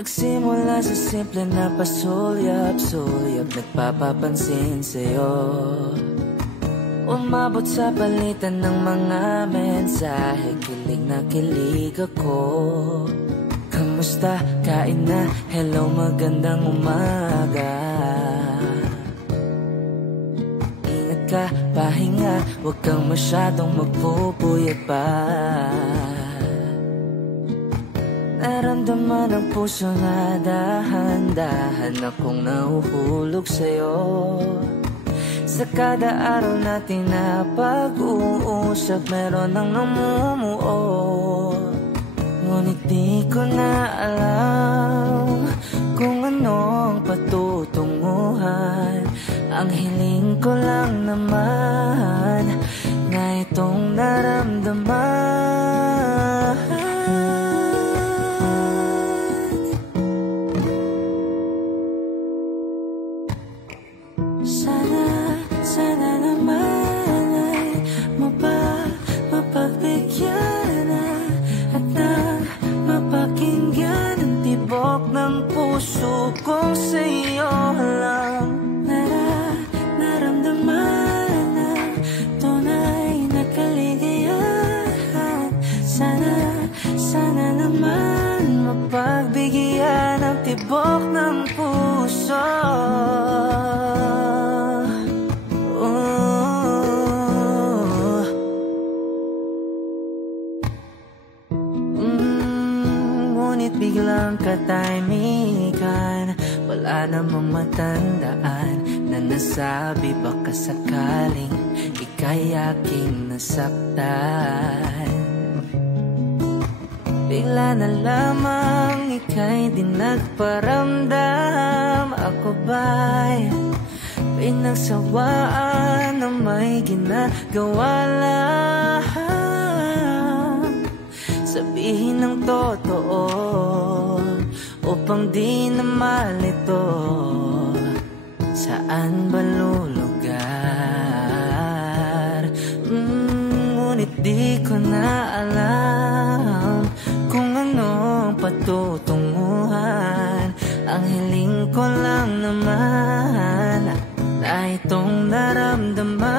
Nagsimula sa simple na pasulyap-sulyap, nagpapapansin sa'yo. Umabot sa palitan ng mga mensahe, kilig na kilig ako. Kamusta? Kain na? Hello, magandang umaga. Ingat ka, pahinga, huwag kang masyadong magpupuyat pa. Naramdaman ang puso na dahan-dahan akong nahuhulog sa'yo. Sa kada araw natin na pag-uusap, meron ang namumuo. Ngunit di ko na alam kung anong patutunguhan. Ang hiling ko lang naman na itong naramdaman. Sana naman ay mapagbigyan na at nang mapakinggan ang tibok ng puso kong sa'yo lang naramdaman na tunay na kaligayahan. Sana naman mapagbigyan ang tibok ng puso. Biglang katahimikan, wala namang matandaan na nasabi baka sakaling ika'y aking nasaktan. Bigla na lamang ika'y di nagparamdam. Ako ba'y pinagsawaan na may ginagawa lang? Sabihin ng totoo upang di na malito. Saan ba lulugar? Ngunit di ko na alam kung anong patutunguhan. Ang hiling ko lang naman na itong naramdaman.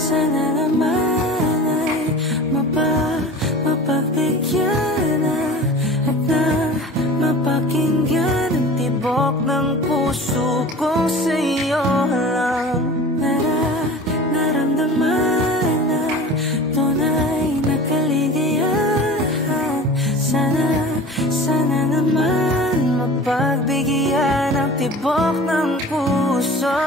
Sana naman ay mapagbigyan na at nang mapakinggan ang tibok ng puso kong sa'yo lang naramdaman na tunay na kaligayahan. Sana naman mapagbigyan ang tibok ng puso.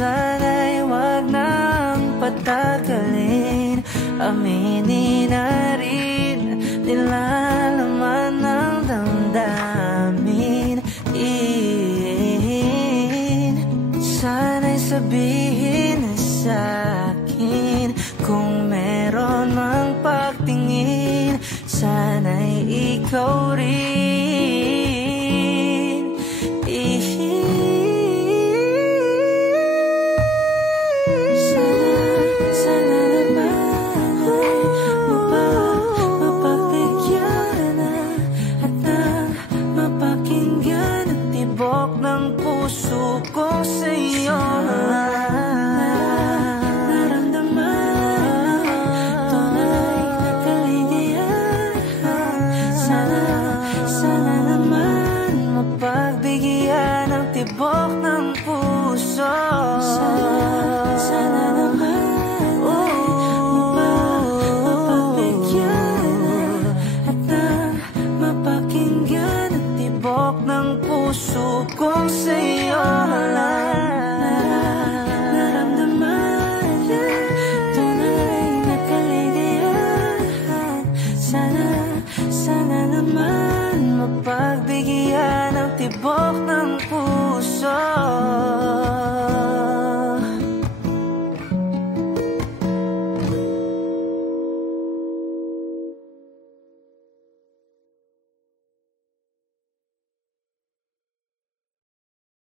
Sana'y wag nang patagalin, aminin na rin nilalaman ng damdamin. Sana'y sabihin na sa'kin kung meron mang pagtingin. Sana'y ikaw rin. Puso ko sa'yo naramdaman tunay na kaligayahan. Sana naman mapagbigyan ang tibok ng puso. Sana naman mapagbigyan at nang mapakinggan ang tibok ng puso kong sa'yo naramdaman tunay na kaligayahan. Sana naman mapagbigyan ang tibok ng puso.